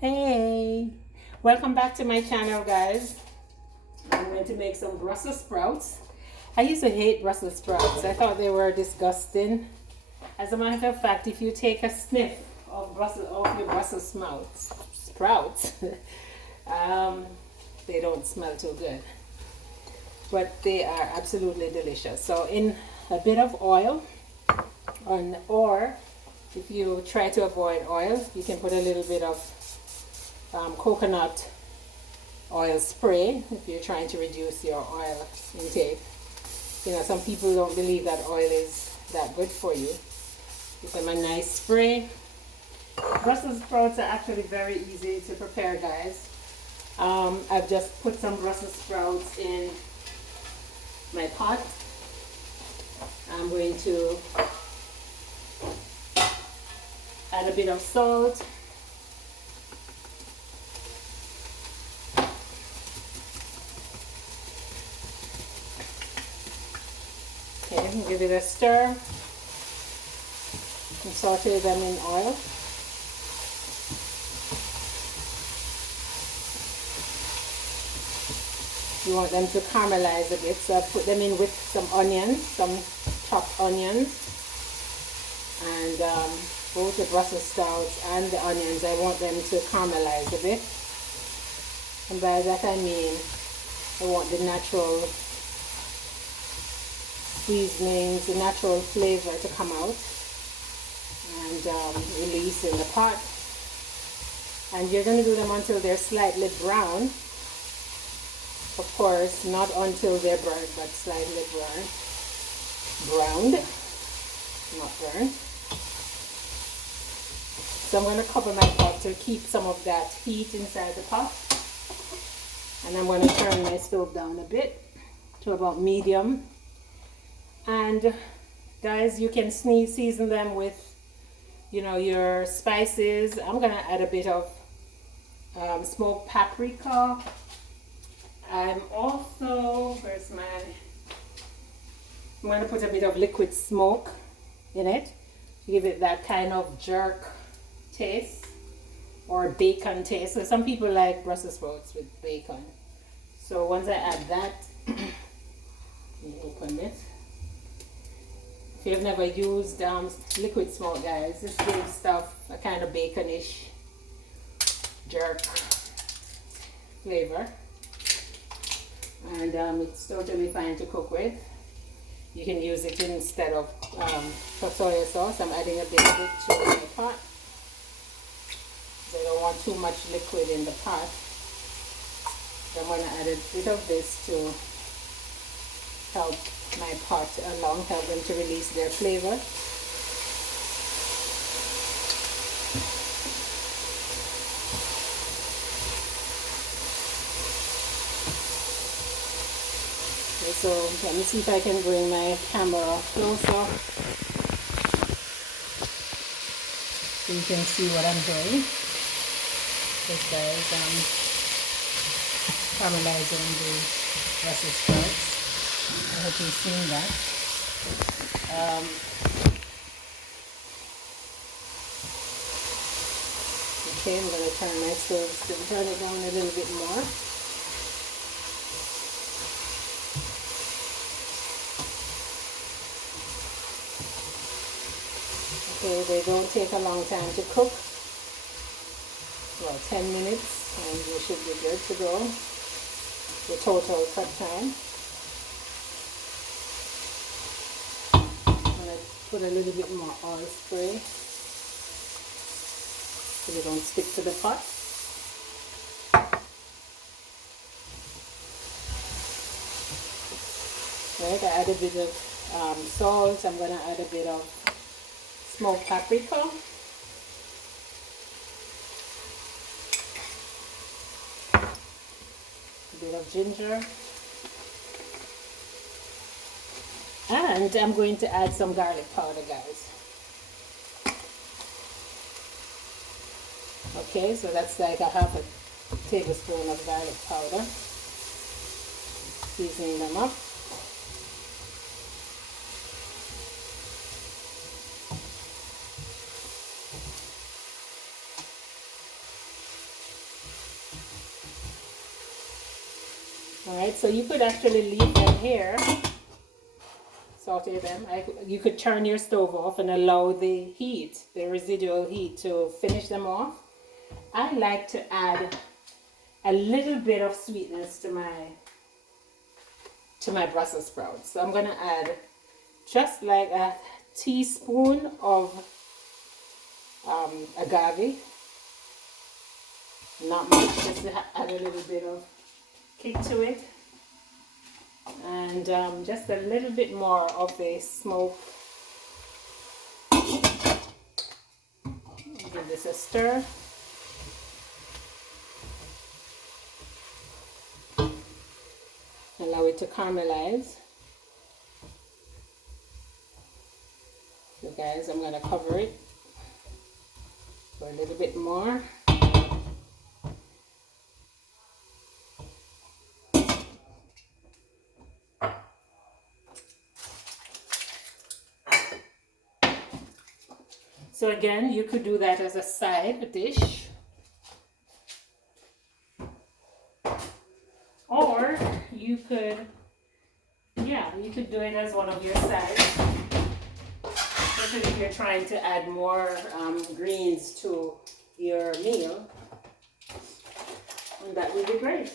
Hey, welcome back to my channel, guys. I'm going to make some Brussels sprouts. I used to hate Brussels sprouts. I thought they were disgusting. As a matter of fact, if you take a sniff of your Brussels sprouts, they don't smell too good, but they are absolutely delicious. So in a bit of oil, or if you try to avoid oil, you can put a little bit of coconut oil spray if you're trying to reduce your oil intake. You know, some people don't believe that oil is that good for you. Give them a nice spray. Brussels sprouts are actually very easy to prepare, guys. I've just put some Brussels sprouts in my pot. I'm going to add a bit of salt. Okay, give it a stir and saute them in oil. You want them to caramelize a bit, so I put them in with some onions, some chopped onions, and both the Brussels sprouts and the onions, I want them to caramelize a bit. And by that I mean I want the natural seasonings, the natural flavor to come out and release in the pot. And you're going to do them until they're slightly brown. Of course, not until they're burnt, but slightly browned, not burnt. So I'm going to cover my pot to keep some of that heat inside the pot. And I'm going to turn my stove down a bit to about medium. And guys, you can season them with, you know, your spices. I'm going to add a bit of smoked paprika. I'm also, I'm going to put a bit of liquid smoke in it to give it that kind of jerk taste or bacon taste. So some people like Brussels sprouts with bacon. So once I add that, let me open it. If you've never used liquid smoke, guys, this gives stuff a kind of baconish jerk flavor. And it's totally fine to cook with. You can use it instead of soy sauce. I'm adding a bit of it to my pot. I don't want too much liquid in the pot. So I'm going to add a bit of this to help my pot along, help them to release their flavor. Okay, so let me see if I can bring my camera closer so you can see what I'm doing. This guys, caramelizing the Brussels sprouts. I hope you've seen that. Okay, I'm going to turn my stove, turn it down a little bit more. Okay, they don't take a long time to cook. About 10 minutes and you should be good to go. The total cut time. I'm going to put a little bit more oil spray so they don't stick to the pot. Right, I add a bit of salt. I'm going to add a bit of smoked paprika. A bit of ginger. And I'm going to add some garlic powder, guys. Okay, so that's like a half a tablespoon of garlic powder. Seasoning them up. Alright, so you could actually leave them here, saute them. You could turn your stove off and allow the heat, the residual heat, to finish them off. I like to add a little bit of sweetness to my Brussels sprouts. So I'm going to add just like a teaspoon of agave. Not much, just to add a little bit of kick to it. And just a little bit more of the smoke. Give this a stir. Allow it to caramelize. So guys, I'm going to cover it for a little bit more. So again, you could do that as a side dish. Or you could do it as one of your sides. Especially if you're trying to add more greens to your meal. And that would be great.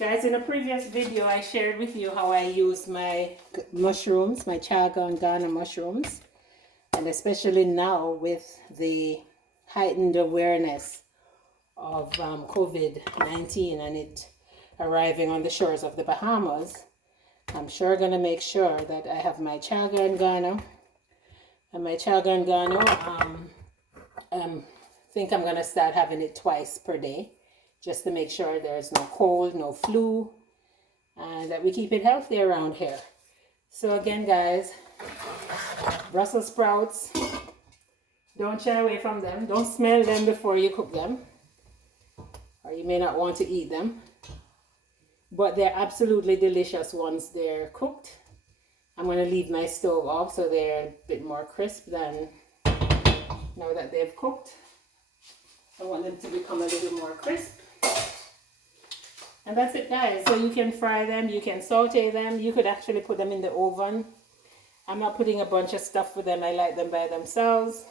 Guys, in a previous video, I shared with you how I use my mushrooms, my chaga and Ghana mushrooms. And especially now with the heightened awareness of COVID-19 and it arriving on the shores of the Bahamas, I'm sure going to make sure that I have my chaga and Ghana. And my chaga and Ghana, I think I'm going to start having it twice per day, just to make sure there's no cold, no flu, and that we keep it healthy around here. So again, guys, Brussels sprouts, don't shy away from them. Don't smell them before you cook them, or you may not want to eat them. But they're absolutely delicious once they're cooked. I'm going to leave my stove off so they're a bit more crisp than now that they've cooked. I want them to become a little more crisp. And that's it, guys. So you can fry them, you can saute them, you could actually put them in the oven. I'm not putting a bunch of stuff with them. I like them by themselves.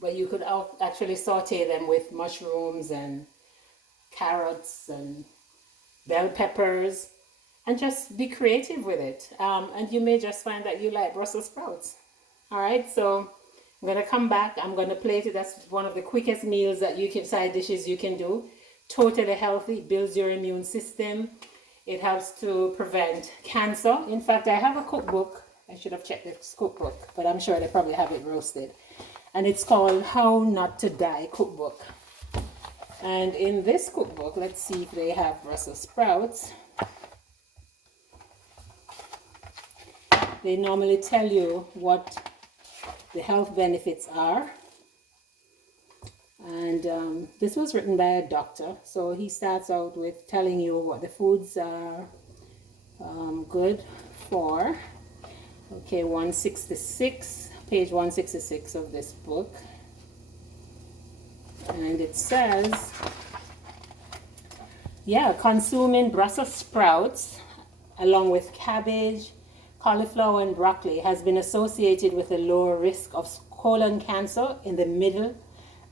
But you could actually saute them with mushrooms and carrots and bell peppers and just be creative with it. And you may just find that you like Brussels sprouts. All right, so I'm going to come back. I'm going to plate it. That's one of the quickest meals that you can, side dishes you can do. Totally healthy, builds your immune system. It helps to prevent cancer. In fact, I have a cookbook. I should have checked this cookbook, but I'm sure they probably have it roasted. And it's called How Not to Die Cookbook. And in this cookbook, let's see if they have Brussels sprouts. They normally tell you what the health benefits are. And this was written by a doctor. So he starts out with telling you what the foods are good for. Okay, 166, page 166 of this book. And it says, yeah, consuming Brussels sprouts along with cabbage, cauliflower, and broccoli has been associated with a lower risk of colon cancer in the middle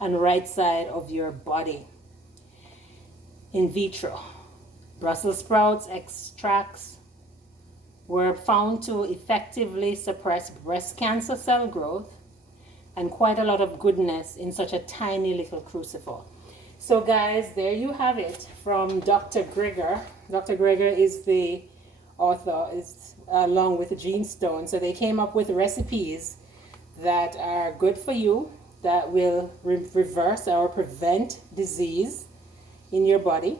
and right side of your body. In vitro, Brussels sprouts extracts were found to effectively suppress breast cancer cell growth and quite a lot of goodness in such a tiny little crucifer. So guys, there you have it from Dr. Greger. Dr. Greger is the author, is along with Gene Stone. So they came up with recipes that are good for you, that will reverse or prevent disease in your body.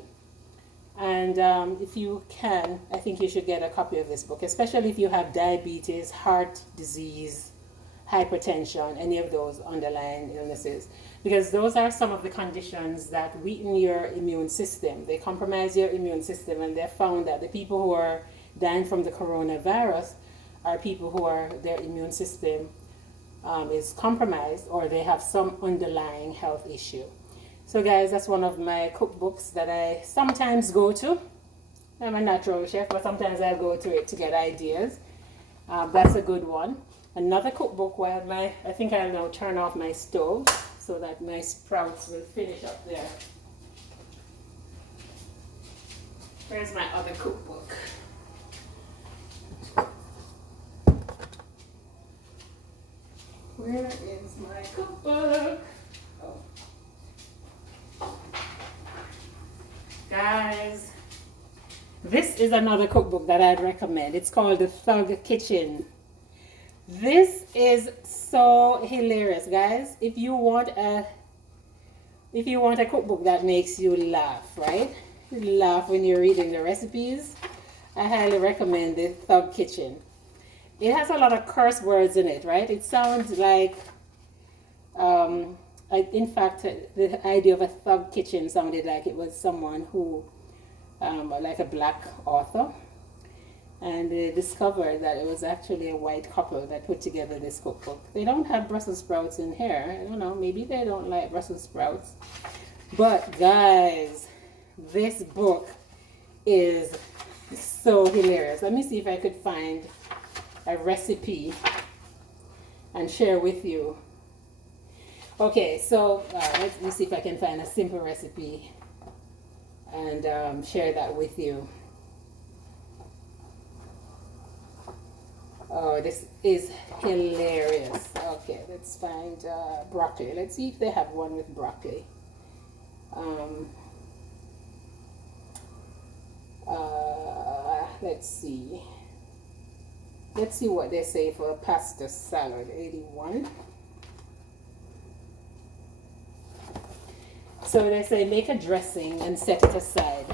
And if you can, I think you should get a copy of this book, especially if you have diabetes, heart disease, hypertension, any of those underlying illnesses, because those are some of the conditions that weaken your immune system. They compromise your immune system, and they found that the people who are dying from the coronavirus are people who are, their immune system is compromised, or they have some underlying health issue. So guys, that's one of my cookbooks that I sometimes go to. I'm a natural chef, but sometimes I go to it to get ideas. That's a good one. Another cookbook while I think I'll now turn off my stove so that my sprouts will finish up there. Where's my other cookbook? Where is my cookbook? Oh. Guys, this is another cookbook that I'd recommend. It's called The Thug Kitchen. This is so hilarious, guys. If you want a cookbook that makes you laugh, right? You laugh when you're reading the recipes, I highly recommend The Thug Kitchen. It has a lot of curse words in it, right? It sounds like, in fact, the idea of a thug kitchen sounded like it was someone who, like a black author, and they discovered that it was actually a white couple that put together this cookbook. They don't have Brussels sprouts in here. I don't know, maybe they don't like Brussels sprouts. But guys, this book is so hilarious. Let me see if I could find a recipe and share with you. Okay, so let me see if I can find a simple recipe and share that with you. Oh, this is hilarious. Okay, let's find broccoli. Let's see if they have one with broccoli. Let's see. Let's see what they say for a pasta salad. 81. So they say make a dressing and set it aside.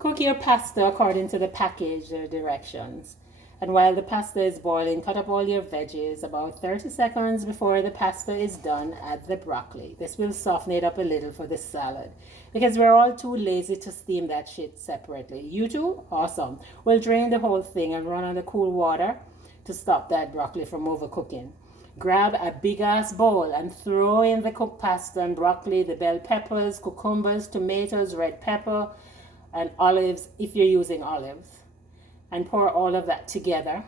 Cook your pasta according to the package directions. And while the pasta is boiling, cut up all your veggies. About 30 seconds before the pasta is done, add the broccoli. This will soften it up a little for the salad, because we're all too lazy to steam that shit separately. You too? Awesome. We'll drain the whole thing and run under cool water to stop that broccoli from overcooking. Grab a big ass bowl and throw in the cooked pasta and broccoli, the bell peppers, cucumbers, tomatoes, red pepper, and olives if you're using olives. And pour all of that together.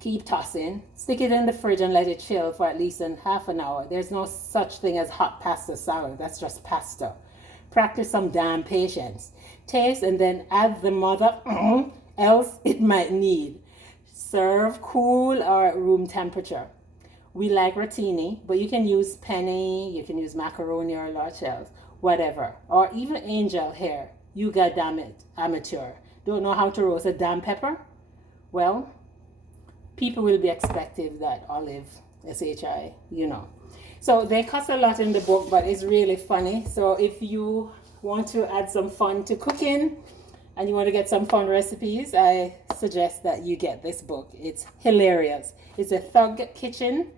Keep tossing. Stick it in the fridge and let it chill for at least half an hour. There's no such thing as hot pasta salad. That's just pasta. Practice some damn patience. Taste and then add the mother else it might need. Serve cool or at room temperature. We like rotini, but you can use penne, you can use macaroni or large shells, whatever. Or even angel hair. You got damn it, amateur. Don't know how to roast a damn pepper? Well, people will be expecting that olive, SHI, you know. So they cuss a lot in the book, but it's really funny. So if you want to add some fun to cooking and you want to get some fun recipes, I suggest that you get this book. It's hilarious. It's a Thug Kitchen,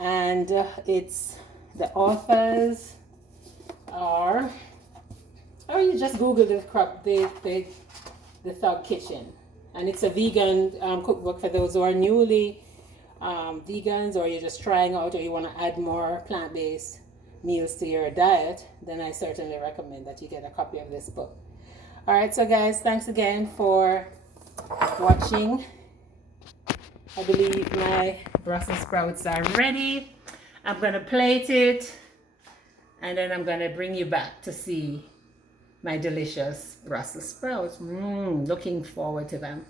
and it's the authors are, or you just Google the Thug Kitchen, and it's a vegan cookbook for those who are newly vegans, or you're just trying out, or you want to add more plant-based meals to your diet. Then I certainly recommend that you get a copy of this book. All right, so guys, thanks again for watching. I believe my Brussels sprouts are ready. I'm gonna plate it, and then I'm gonna bring you back to see my delicious Brussels sprouts. Looking forward to them.